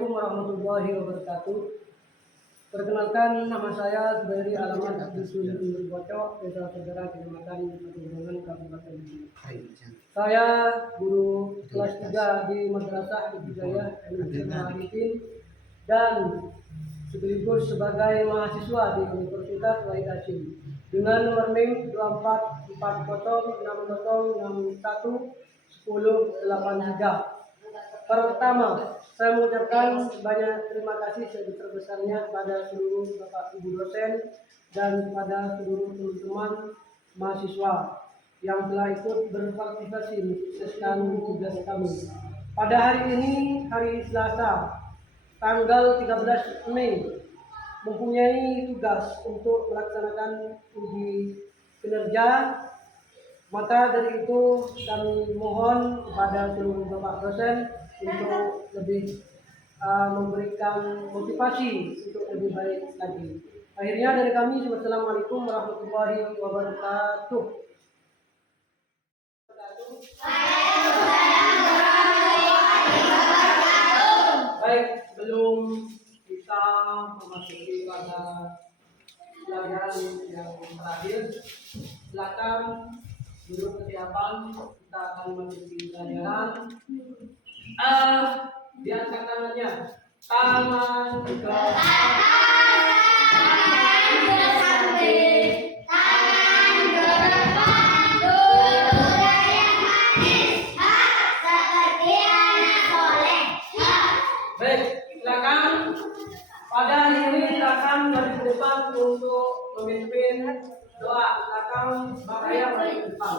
Assalamualaikum warahmatullahi wabarakatuh. Perkenalkan, nama saya dari alamat Dusun Bocok, Desa Segera, Kecamatan Pegunungan, Kabupaten Bogor. Saya guru kelas 3 di Madrasah Ibtidaiyah Al-Arifin dan sekaligus sebagai mahasiswa di Universitas Wahid Hasyim dengan nomor NIM 244060611083. Pertama, saya mengucapkan banyak terima kasih sebesar-besarnya kepada seluruh Bapak Ibu dosen dan kepada seluruh teman-teman mahasiswa yang telah ikut berpartisipasi mensukseskan tugas kami. Pada hari ini, hari Selasa, tanggal 13 Mei, mempunyai tugas untuk melaksanakan uji kinerja. Maka dari itu kami mohon kepada seluruh Bapak dosen untuk lebih memberikan motivasi untuk lebih baik lagi. Akhirnya dari kami, wassalamualaikum warahmatullahi wabarakatuh. Baik, sebelum kita memasuki pada pelajaran yang terakhir, silakan duduk kesiapan, kita akan memasuki pelajaran. Diangkat tangannya, tangan ke samping, tangan ke depan, duduk yang manis, seperti anak soleh. Baik, silakan. Pada hari ini silakan dari depan untuk memimpin doa. Silakan Bapak yang dari depan.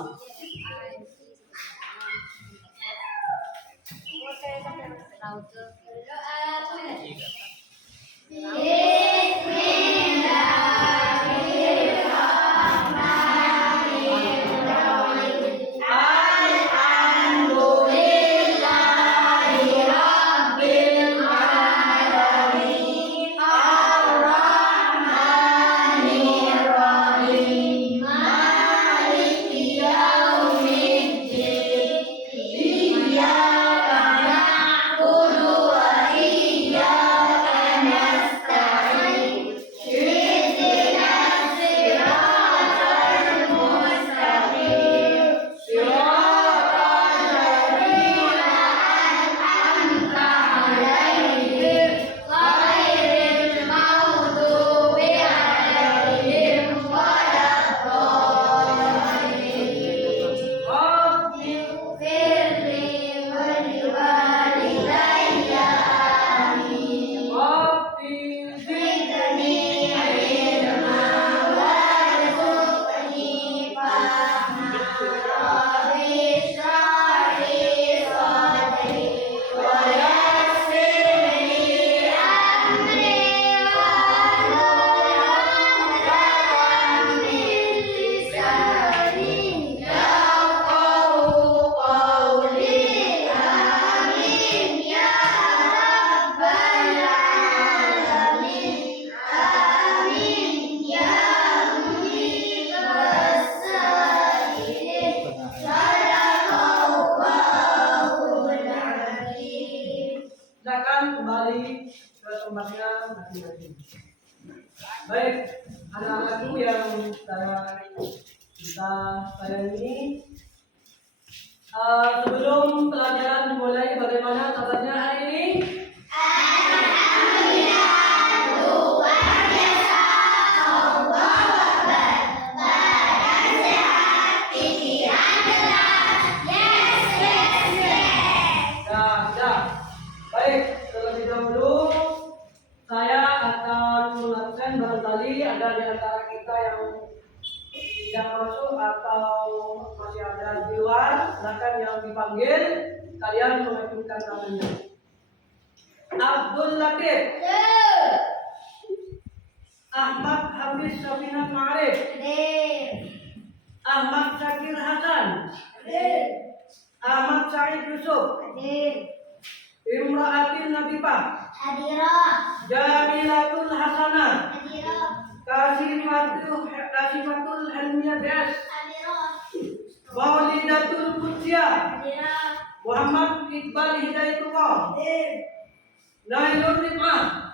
Baik, anak-anakku yang kita sayangi, sebelum pelajaran dimulai, bagaimana kabarnya hari ini? Alhamdulillah, luar biasa. Allah Akbar. Badan sehat, pikiran jelas. Yes. Sudah. Baik, terlebih dahulu saya akan mengingatkan, barangkali ada di antara kita yang tidak masuk atau masih ada di luar, silakan yang dipanggil kalian mengajukan namanya. Abdul Latif, Ahmad Hafiz Safinat Ma'arif, Ahmad Syakir Hasan, Ahmad Said Yusuf, Imra'atin Nabifah, Jamilatul Hasanah, Kasifatul Helmiyah DS, Maulidatul Qudsiah, Muhammad Iqbal Hidayatullah, Lailul Hikmah.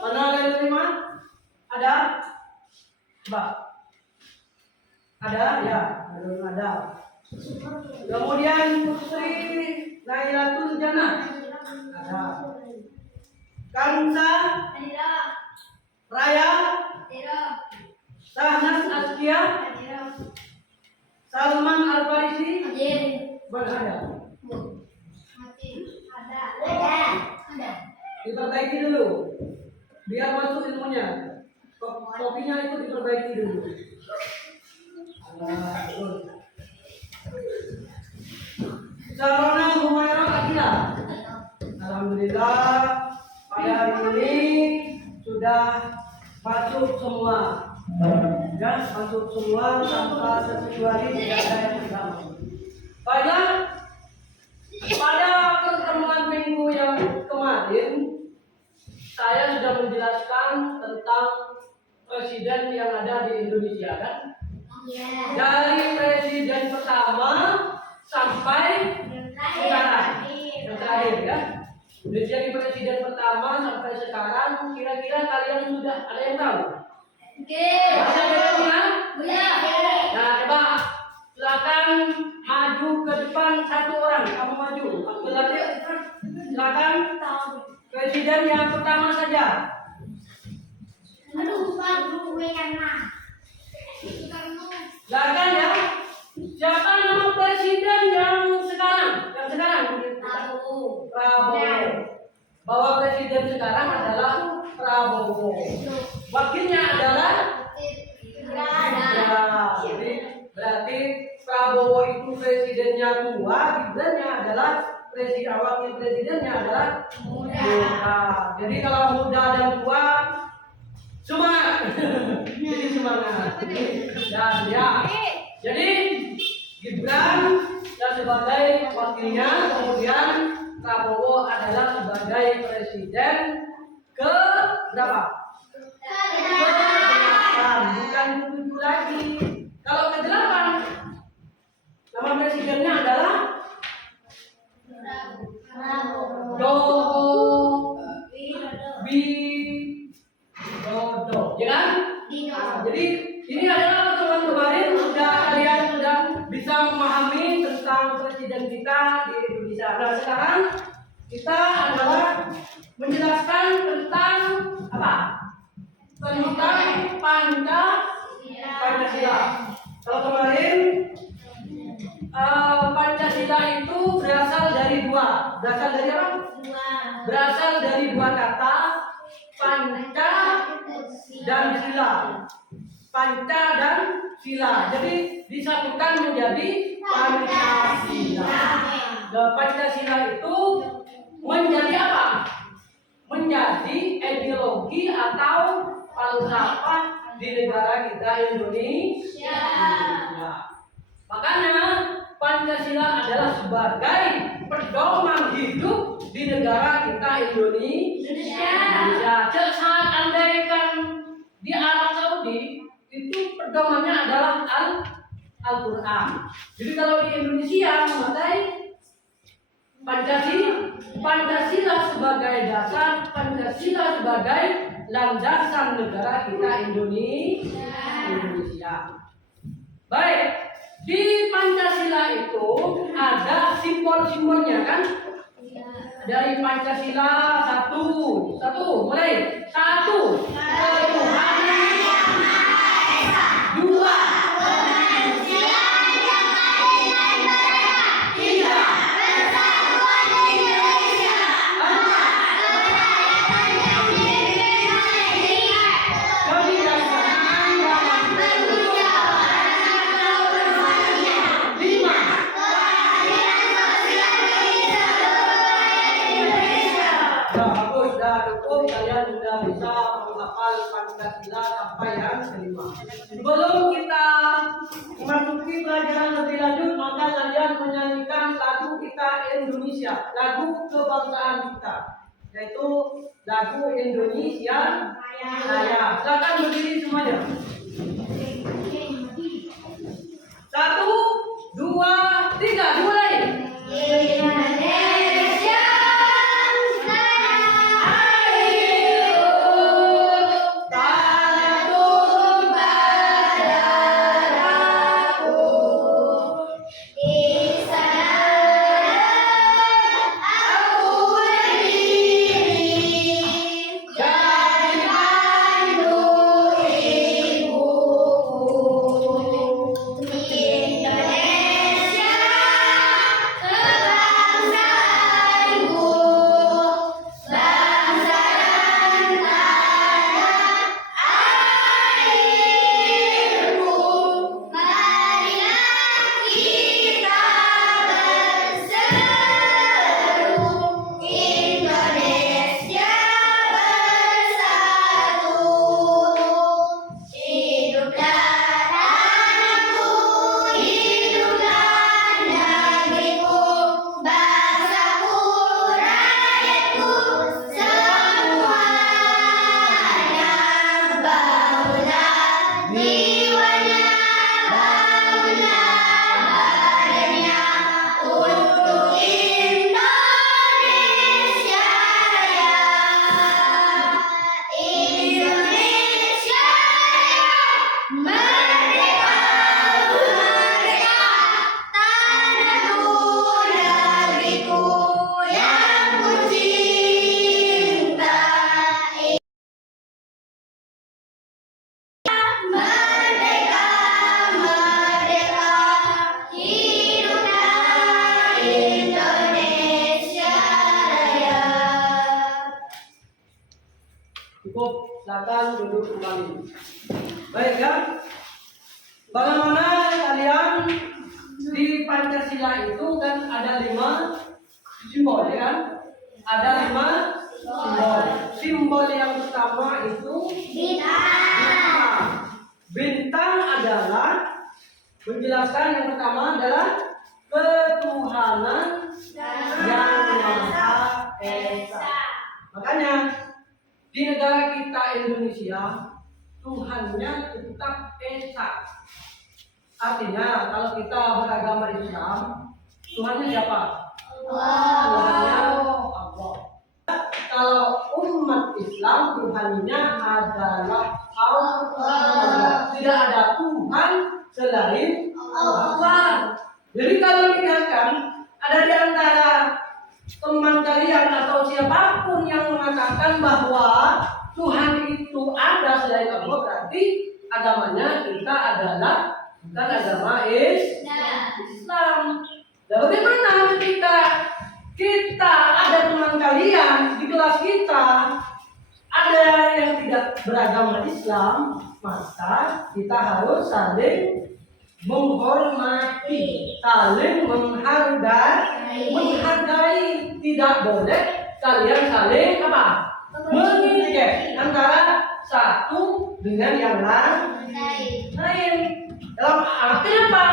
Mana Lailul Hikmah? Ada? Coba. Ada? Ya, ada. Kemudian Putri Lailatul Jannah. Ada. Kansa Raya Sahnas Askia Salman Al-Farisi ada. Diperbaiki dulu biar masuk ilmunya. Kopinya itu diperbaiki dulu. Sarona Humairah Akila. Alhamdulillah pada hari ini sudah masuk semua. Ya, masuk semua tanpa terkecuali tidak ada yang tidak masuk. Baiklah, pada pertemuan minggu yang kemarin saya sudah menjelaskan tentang presiden yang ada di Indonesia, kan? Dari presiden pertama sampai sekarang, yang terakhir, ya. Dari presiden pertama sampai sekarang, kira-kira kalian sudah ada yang tahu? Masih ada yang tahu? Nah, coba silakan maju ke depan satu orang. Kamu maju. Aku lihat. Silakan. Presiden yang pertama saja. Silakan ya. Siapa nama presiden yang sekarang? Yang sekarang? Prabowo. Bahwa presiden sekarang adalah Prabowo. Wakilnya adalah Jadi berarti Prabowo itu presidennya tua, Gibrannya adalah presiden, wakil presidennya adalah muda. Jadi kalau muda dan tua semangat. Jadi semangat. Dan ya. Jadi Gibran yang sebagai wakilnya, kemudian Prabowo adalah sebagai presiden ke berapa? Ke-8, bukan ke-7 lagi. Kalau ke-8, nama presidennya adalah Widodo, ya kan? Jadi ini adalah pertemuan kemarin kalian sudah bisa memahami tentang presiden kita di Indonesia. Nah, sekarang kita adalah menjelaskan tentang apa? Tentang Pancasila. Kalau kemarin Pancasila itu berasal dari dua. Berasal dari apa? Berasal dari dua kata, panca dan sila. Panca dan sila. Jadi disatukan menjadi Pancasila. Dan Pancasila itu menjadi apa? Menjadi ideologi atau falsafah di negara kita Indonesia. Makanya Pancasila adalah sebagai pedoman hidup di negara kita Indonesia. Saat andaikan di Arab Saudi itu pedomannya adalah Al-Quran. Jadi kalau di Indonesia memakai Pancasila sebagai dasar, Pancasila sebagai landasan negara kita Indonesia. Baik, di Pancasila itu ada simbol-simbolnya, kan? Dari Pancasila satu, mulai satu, dua, kalian sudah bisa menghafal Pancasila sampai yang kelima. Sebelum kita memasuki pelajaran lebih lanjut, maka kalian menyanyikan lagu kita Indonesia, lagu kebangsaan kita, yaitu lagu Indonesia Raya. Silakan berdiri semuanya. 1, 2, 3, dimulai. Indonesia Raya. silakan duduk kembali. Baik ya. Bagaimana kalian di Pancasila itu kan ada 5 simbol ya kan? Ada 5 simbol. Simbol yang pertama itu bintang. Bintang adalah menjelaskan yang pertama adalah ketuhanan yang Maha Esa. Makanya di negara kita Indonesia Tuhannya tetap Esa. Artinya kalau kita beragama Islam, Tuhannya siapa? Tuhannya Allah. Kalau umat Islam Tuhannya adalah Allah. Tidak ada Tuhan selain Allah. Jadi kalau dikatakan ada di antara teman kalian atau siapapun yang mengatakan bahwa Tuhan itu ada selain Allah, berarti agamanya kita adalah bukan agama Islam. Dan bagaimana ketika kita ada teman kalian di kelas kita ada yang tidak beragama Islam, maka kita harus saling menghormati, saling menghargai. Tidak boleh kalian saling apa? Mengejek antara satu dengan yang lain. Dalam artinya apa?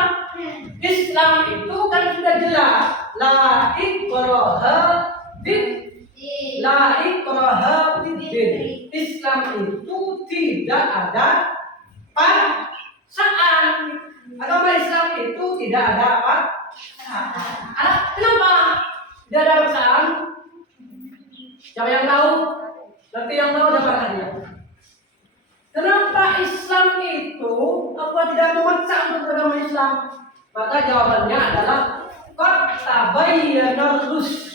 Islam itu kan sudah jelas, la ikraha fid-din. Islam itu tidak ada paksaan. Agama Islam itu tidak ada paksaan. Kenapa tidak ada paksaan? Siapa yang tahu? Nanti yang tahu dapat hadiah. Kenapa Islam itu apa tidak memaksa untuk beragama Islam? Maka jawabannya adalah qad tabayyana rusyd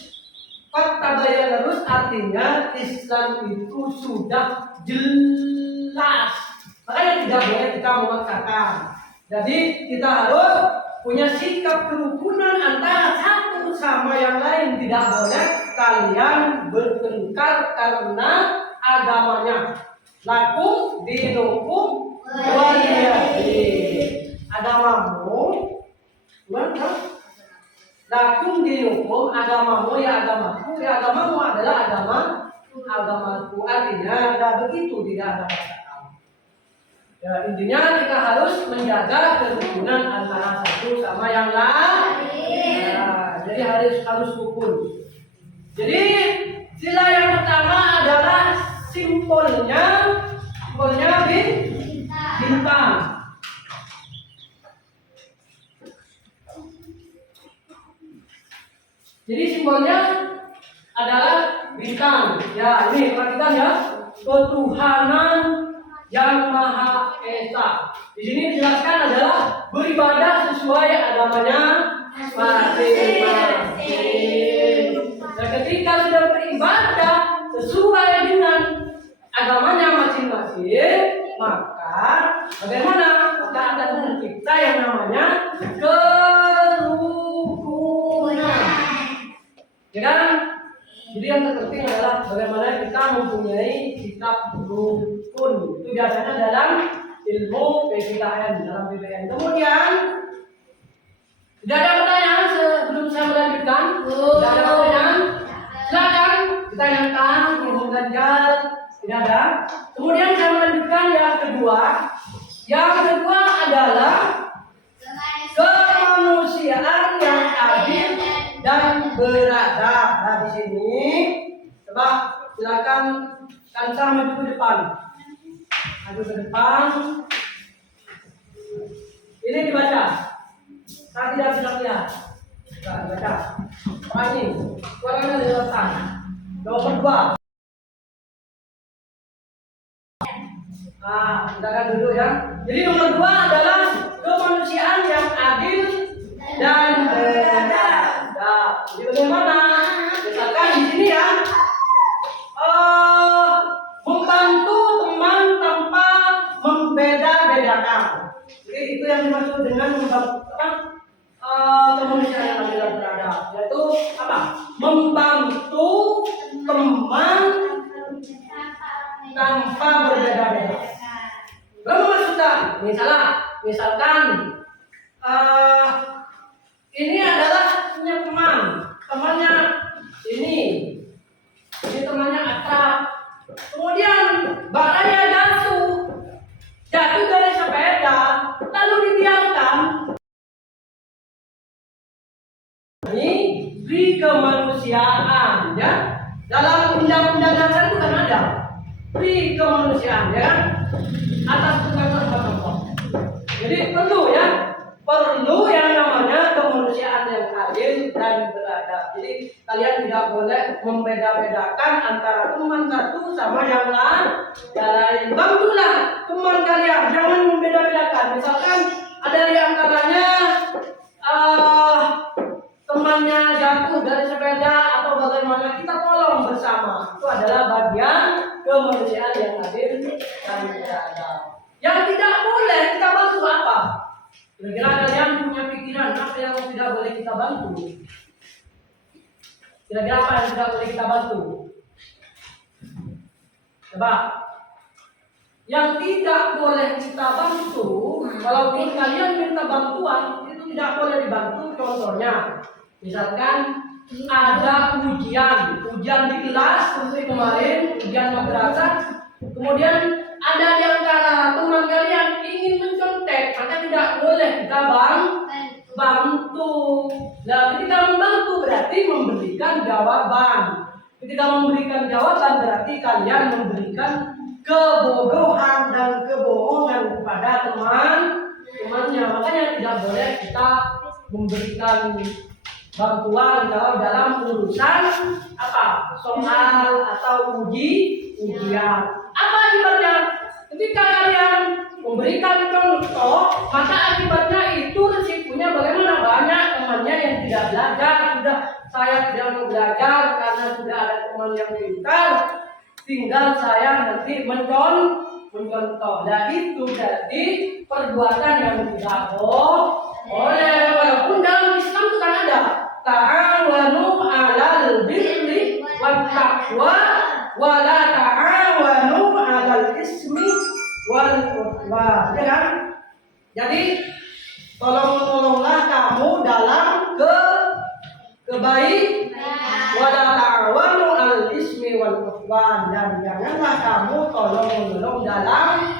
artinya Islam itu sudah jelas. Makanya tidak boleh kita memaksakan. Jadi kita harus punya sikap kerukunan antara satu sama yang lain. Tidak boleh kalian bertengkar karena agamanya. Lakum dinukum waliyadin. Agamamu, lakum dinukum, agamamu ya agamaku, ya agamamu adalah agamaku. Artinya tidak begitu, tidak ada paksaan. Ya, intinya kita harus menjaga kerukunan antara satu sama yang lain. Ya, jadi harus rukun. Jadi sila yang pertama adalah simbolnya bintang. Jadi simbolnya adalah bintang. Ya, ini perhatikan ya. Ketuhanan yang Maha Esa. Di sini dijelaskan adalah beribadah sesuai agamanya masing-masing. Dan ketika sudah beribadah sesuai dengan agamanya masing-masing, maka bagaimana? Maka akan tercipta yang namanya kerukunan. Ya kan? Jadi yang terpenting adalah bagaimana kita mempunyai sikap rukun. Itu biasanya dalam ilmu PPKN, dalam PPN. Kemudian tidak ada pertanyaan sebelum saya melanjutkan? Tidak ada pertanyaan? Silakan ditanyakan, dihubungkan jal. Tidak ada. Kemudian saya melanjutkan yang kedua. Yang kedua adalah kemanusiaan yang adil dan beradab. Nah, di sini coba silakan Kansa maju ke depan. Maju ke depan. Ini dibaca. Saya tidak bisa lihat. Nah, dibaca. Apa ini? Suaranya di atas. Nomor 2. Nah, kita akan duduk ya. Jadi nomor 2 adalah kemanusiaan yang adil dan beradab. Nah, jadi bagaimana? Misalkan di sini ya, membantu teman tanpa membeda-bedakan. Jadi itu yang dimaksud dengan membantu kemanusiaan yang adil dan beradab. Yaitu apa? Membantu teman tanpa berbeda-beda. Berapa maksudnya? Misalkan ini adalah punya temannya ini temannya akrab. Kemudian barangnya jatuh dari sepeda, lalu dibiarkan. Ini di kemanusiaan, ya. Dalam undang-undang dasar itu kan ada di kemanusiaan, ya kan? Atas ketentuan. Jadi perlu yang namanya kemanusiaan yang adil dan beradab. Jadi kalian tidak boleh membeda-bedakan antara teman satu sama yang lain. Bantulah teman kalian, jangan membeda-bedakan. Misalkan ada di antaranya temannya jatuh dari sepeda atau bagaimana, kita tolong bersama. Itu adalah bagian kemanusiaan yang adil dan beradab. Yang tidak boleh kita bantu apa? Kira-kira kalian punya pikiran apa yang tidak boleh kita bantu? Kira-kira apa yang tidak boleh kita bantu? Coba. Yang tidak boleh kita bantu, walaupun kalian minta bantuan, itu tidak boleh dibantu. Contohnya, misalkan ada ujian di kelas seperti kemarin, ujian madrasah, kemudian ada di antara teman kalian ingin mencontek, maka tidak boleh kita bantu. Nah, ketika membantu berarti memberikan jawaban. Ketika memberikan jawaban berarti kalian memberikan kebodohan dan kebohongan kepada temannya. Makanya tidak boleh kita memberikan bantuan kalau dalam urusan soal atau ujian. Apa akibatnya? Ketika kalian memberikan contoh, maka akibatnya itu resikonya bagaimana? Banyak temannya yang tidak belajar. Saya tidak mau belajar karena sudah ada teman yang pintar, tinggal saya nanti mencontoh. Dan itu jadi perbuatan yang tidak boleh. Walaupun dalam Islam itu kan ada ta'awanu 'alal birri wat taqwa wa la ta'awanu 'alal ismi wal udwan, ya kan? Jadi tolong-tolonglah kamu dalam kebaikan, wa la ta'awanu 'alal ismi wal udwan, dan janganlah kamu tolong-menolong dalam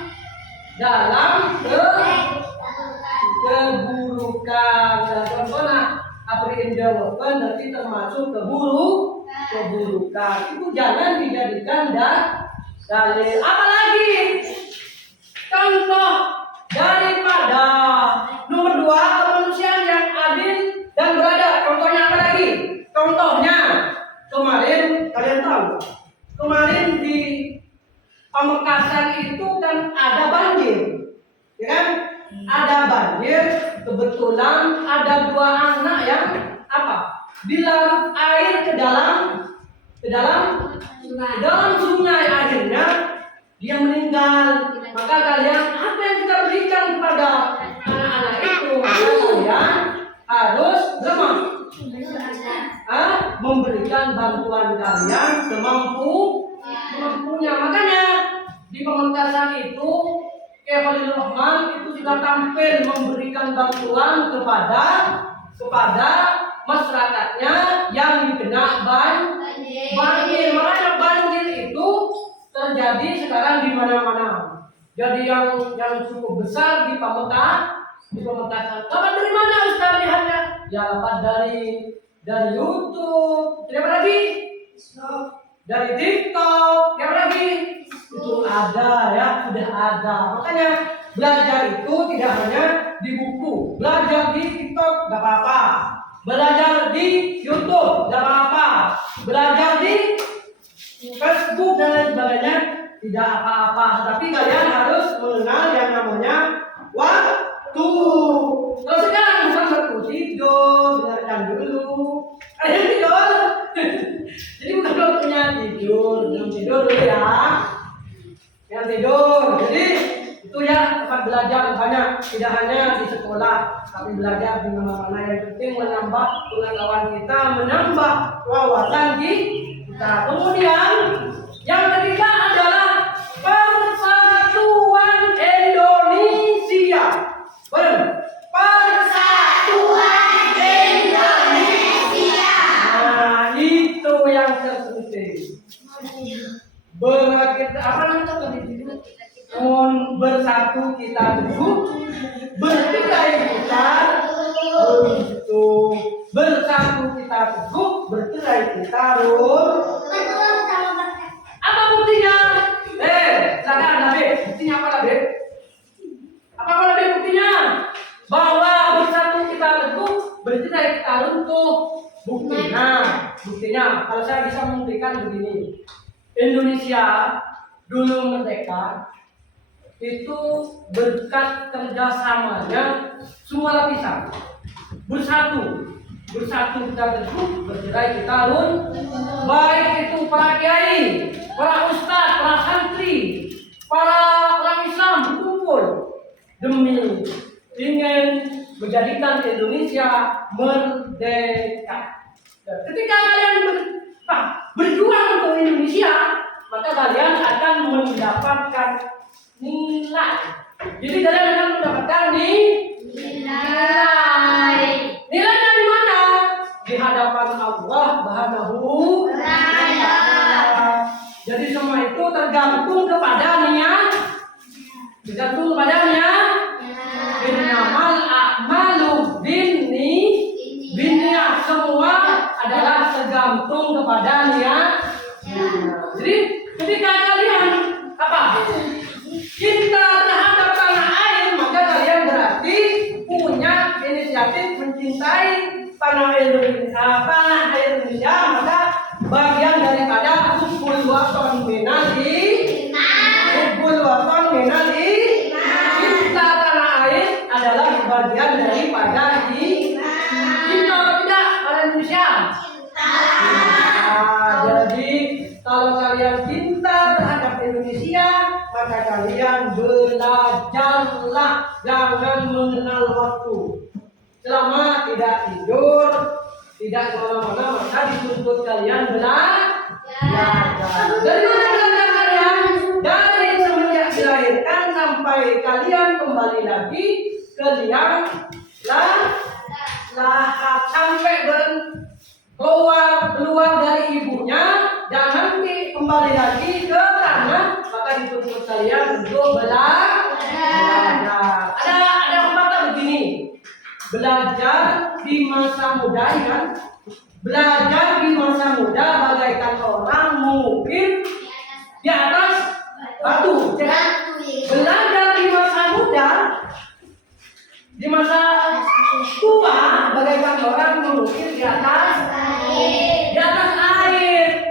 keburukan. Contohnya apri jawaban nanti termasuk keburukan. Itu jangan dijadikan dalil. Apalagi contoh daripada nomor 2 kemanusiaan yang adil dan beradab. Contohnya apa lagi? Contohnya kemarin kalian tahu, kemarin di Pamekasan itu kan ada banjir, ya kan? Ada banjir, kebetulan ada 2 anak yang dilarut air ke dalam sungai, akhirnya dia meninggal. Maka kalian apa yang kita berikan kepada anak-anak itu? Kalian harus memberikan bantuan kalian semampunya. Makanya di Pamekasan itu Khalilur Rahman itu juga tampil memberikan bantuan kepada masyarakatnya yang dikena banjir. Makanya banjir itu terjadi sekarang di mana-mana. Jadi yang cukup besar di Pamekasan. Dapat dari mana Ustaz lihatnya? Ya dapat dari YouTube. Terima lagi. Dari TikTok. Terima lagi. Itu ada, ya, sudah ada. Makanya belajar itu tidak hanya di buku. Belajar di TikTok gak apa-apa. Belajar di YouTube gak apa-apa. Belajar di Facebook dan lain sebagainya tidak apa-apa. Tapi kalian harus mengenal yang namanya waktu. Kalau sekarang bukan waktu tidur, dengarkan dulu. Ada yang tidur. Jadi bukan waktunya tidur, jangan tidur dulu ya. Yang tidur. Jadi itu ya tempat belajar banyak, tidak hanya di sekolah, tapi belajar di mana-mana. Yang penting menambah pengetahuan kita, menambah wawasan kita. Kemudian yang ketiga adalah bersatu kita teguh, bertikai kita runtuh. Bersatu kita teguh, bertikai kita runtuh. Apa buktinya? Sadar Nabi, buktinya apa Nabi? Apa Nabi buktinya? Bahwa bersatu kita teguh, bertikai kita runtuh. Buktinya, kalau saya bisa membuktikan begini. Indonesia dulu merdeka itu berkat kerjasamanya semua lapisan bersatu kita teguh, bercerai kita runtuh. Baik itu para kiai, para ustadz, para santri, para orang Islam berkumpul demi ingin menjadikan Indonesia merdeka. Ketika kalian berjuang untuk Indonesia, maka kalian akan mendapatkan nilai. Jadi kalian akan mendapatkan nilai. Nilainya di mana? Di hadapan Allah Subhanahu wa Ta'ala. Jadi semua itu tergantung kepada niat. Tergantung kepada niat. Innamal a'malu binniyat. Semua adalah tergantung kepada niat. Jadi ketika kalian cinta terhadap tanah air, maka kalian berarti punya inisiatif mencintai tanah air Indonesia. Maka bagian daripada hubbul waton minali, cinta tanah air adalah bagian daripada cinta tidak pada Indonesia. Jadi kalau kalian cinta terhadap Indonesia, maka kalian belajarlah, jangan mengenal waktu. Selama tidak tidur, tidak kemana-mana, maka dituntut kalian belajar. Dari mana belajar kalian? Dari semenjak dilahirkan sampai kalian kembali lagi ke liang lahat, sampai keluar dari ibunya dan nanti kembali lagi ke tanah, maka dituntut kalian untuk belajar. Ada pepatah begini, belajar di masa muda, kan? Belajar di masa muda bagaikan orang mungkin di atas batu. Belajar di masa muda, di masa tua bagaikan orang mungkin di atas air.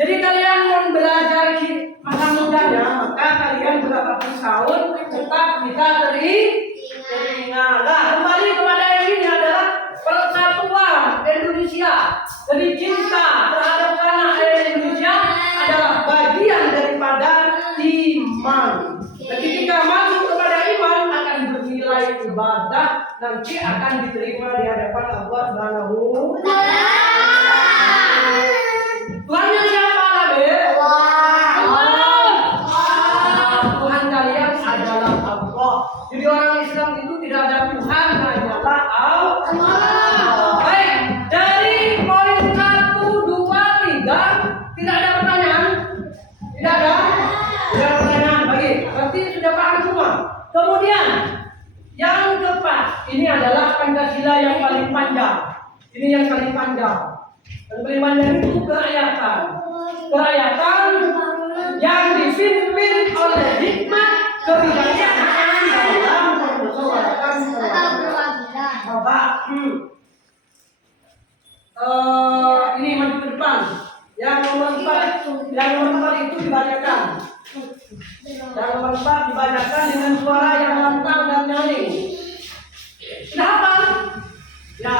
Jadi kalian mau belajar di masa mudanya, maka kalian berapa tahun tetap bisa teringat. Nah, kembali kepada yang ini adalah persatuan Indonesia. Jadi cinta terhadap tanah air Indonesia adalah bagian daripada iman. Dan ketika masuk kepada iman akan bernilai ibadah, nanti akan diterima di hadapan Allah Subhanahu wa Ta'ala. Tuhannya siapa, Nabi? Tuhan kalian adalah Allah. Jadi orang Islam itu tidak ada Tuhan, hanyalah Allah. Baik, dari poin 1, 2, 3 tidak ada pertanyaan? Tidak ada? Tidak ada pertanyaan. Baik, berarti sudah paham semua. Kemudian yang keempat, ini adalah Pancasila yang paling panjang. Ini yang paling panjang. Dan paling panjang itu kerakyatan yang dipimpin oleh hikmah kebijaksanaan dalam permusyawaratan ini maju ke depan. Yang nomor 4 itu dibacakan. Yang nomor 4 dibacakan dengan suara yang lantang dan nyaring. Sudah hafal? Ya.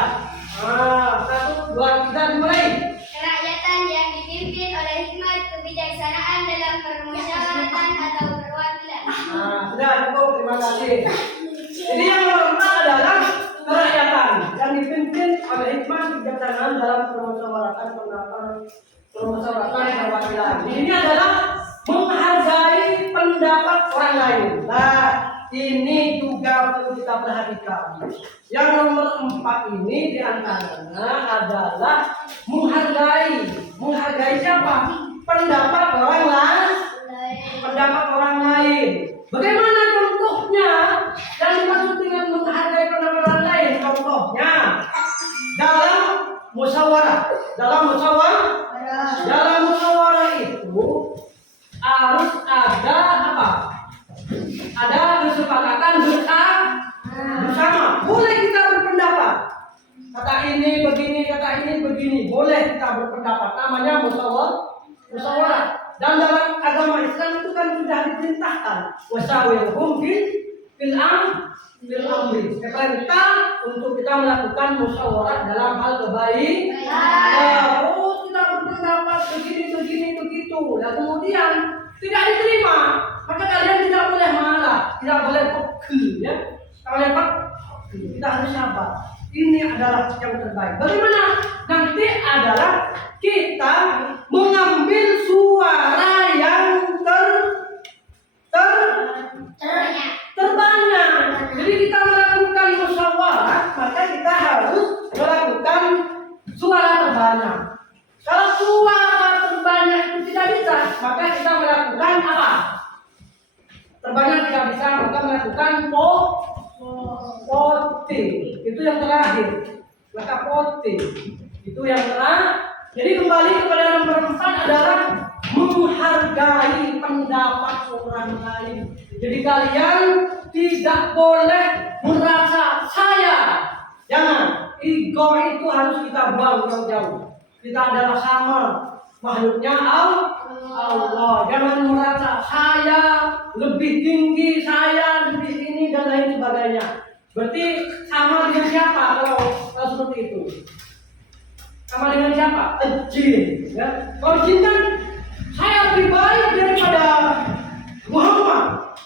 1, 2, 3 dimulai. Kerakyatan yang dipimpin oleh hikmat kebijaksanaan dalam permusyawaratan atau perwakilan. Sudah cukup, terima kasih. Jadi yang nomor 4 adalah kerakyatan yang dipimpin oleh hikmat kebijaksanaan dalam permusyawaratan perwakilan. Ini adalah menghargai pendapat orang lain. Nah, ini juga perlu kita perhatikan. Yang nomor 4 ini diantaranya adalah menghargai siapa? Pendapat orang lain. Bagaimana contoh yang dimaksud dengan menghargai pendapat orang lain contohnya dalam musyawarah. Dalam musyawarah itu harus ada apa? Ada kesepakatan bersama. Boleh kita berpendapat. Kata ini begini. Boleh kita berpendapat. Namanya musyawarah. Dan dalam agama Islam itu kan sudah diperintahkan wasawirhum fil amri. Perintah untuk kita melakukan musyawarah dalam hal kebaikan. Oh, kita berpendapat begini begitu. Dan kemudian tidak diterima, maka kalian tidak boleh marah, tidak boleh pekeh, ya. Kalau pekeh, kita harus sabar. Ini adalah yang terbaik. Bagaimana? Nanti adalah kita mengambil suara yang terbanyak. Jadi kita melakukan musyawarah, maka kita harus melakukan suara terbanyak. Kalau suara terbanyak itu tidak bisa, maka kita melakukan apa? Terbanyak tidak bisa, maka melakukan voting. Itu yang terakhir. Maka voting itu yang terakhir. Jadi kembali kepada nomor 4 adalah menghargai pendapat orang lain. Jadi kalian tidak boleh merasa saya. Jangan. Ego itu harus kita buang jauh-jauh. Kita adalah sama makhluknya Allah. Jangan merasa saya lebih tinggi, saya lebih ini dan lain sebagainya. Berarti sama dengan siapa kalau seperti itu? Sama dengan siapa? Jin. Ya. Kalau jin kan saya lebih baik daripada Muhammad.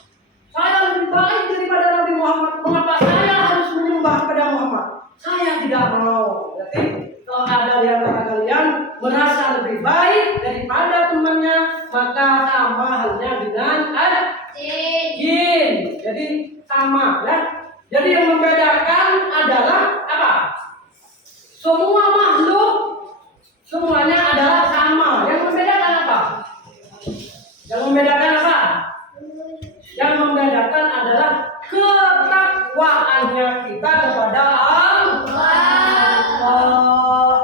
Saya lebih baik daripada Nabi Muhammad. Mengapa saya harus menyembah kepada Muhammad? Saya tidak mau. Berarti kalau ada di antara kalian merasa lebih baik daripada temannya, maka sama halnya dengan jin. Jadi sama, ya. Jadi yang membedakan adalah apa? Semua makhluk semuanya adalah sama. Yang membedakan apa? Yang membedakan adalah ketakwaannya kita kepada Allah.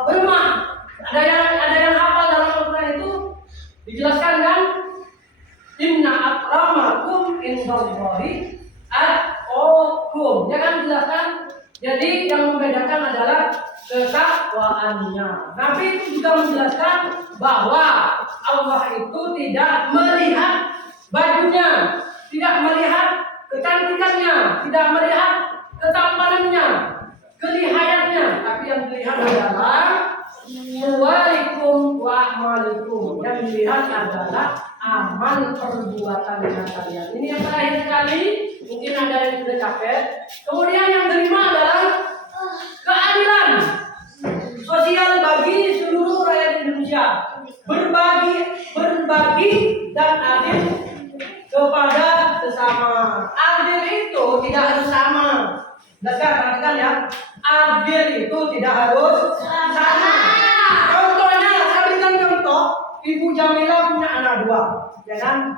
Bagaimana? Ada yang hafal dalam Al-Quran itu dijelaskan kan? Inna akramakum indallahi atqakum. Ya kan dijelaskan? Jadi yang membedakan adalah ketakwaannya. Nabi itu juga menjelaskan bahwa Allah itu tidak melihat bajunya, tidak melihat kecantikannya, tidak melihat ketampanannya, kelihayannya, tapi yang dilihat adalah suwarikum wa amalikum. Yang dilihat adalah amal perbuatannya kalian. Ini yang terakhir sekali. Mungkin ada yang sudah capek. Kemudian yang kelima adalah keadilan sosial bagi seluruh rakyat Indonesia. Berbagi dan adil kepada sesama. Adil itu tidak harus sama. Perhatikan ya. Adil itu tidak harus sama. Contohnya, saya berikan contoh. Ibu Jamila punya anak 2, ya kan?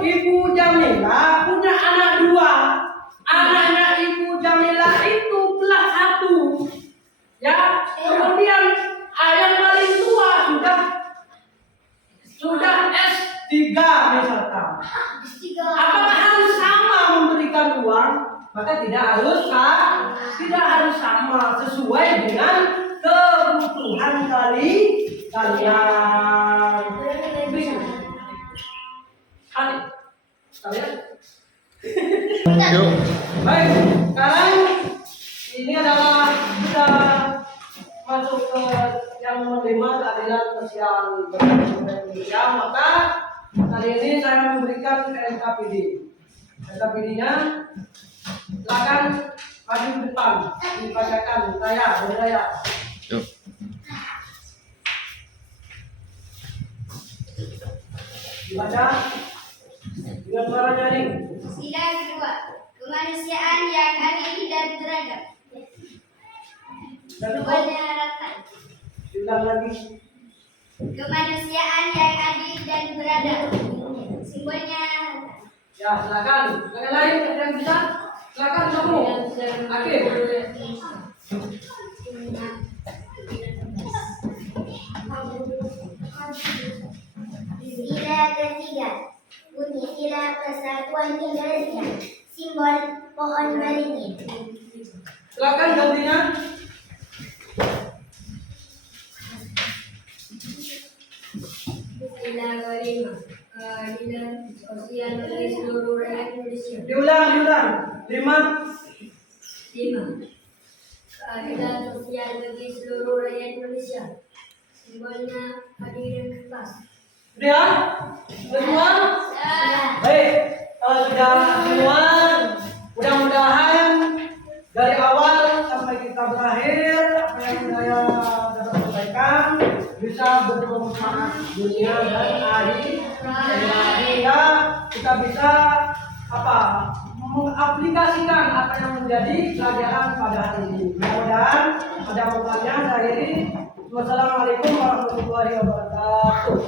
Ibu Jamila punya anak 2. Anaknya Ibu Jamila itu kelas 1. Ya, kemudian ayah paling tua sudah S3 misalkan. Apakah harus sama memberikan uang? Maka tidak harus sama, sesuai dengan kebutuhan kalian. Baik, sekarang ini adalah kita masuk ke yang menerima keadilan sosial Indonesia. Maka kali ini saya memberikan LKPD. LKPD-nya silakan maju ke depan, dibacakan dari saya. Dibaca dengan suara nyaring. Sila yang kedua, kemanusiaan yang adil dan beradab. Simbolnya rata. Ulang lagi. Kemanusiaan yang adil dan beradab. Simbolnya rata. Ya, silakan. Yang lain ada yang bisa? Silakan kamu. Akhir. Sila ketiga, bunyi sila persatuan Indonesia, simbol pohon beringin. Silakan gantinya. Sila kelima, keadilan sosial bagi seluruh rakyat Indonesia. Diulang. 5. Keadilan sosial bagi seluruh rakyat Indonesia. Simbolnya adil dan kertas. Sudah? Semua? Baik. Kalau sudah semua, mudah-mudahan dari awal sampai kita berakhir apa yang saya dapat sampaikan bisa bermanfaat dunia dan akhirat, sehingga kita bisa mengaplikasikan apa yang menjadi pelajaran pada hari ini. Mudah-mudahan pada momennya saya ini. Wassalamualaikum warahmatullahi wabarakatuh.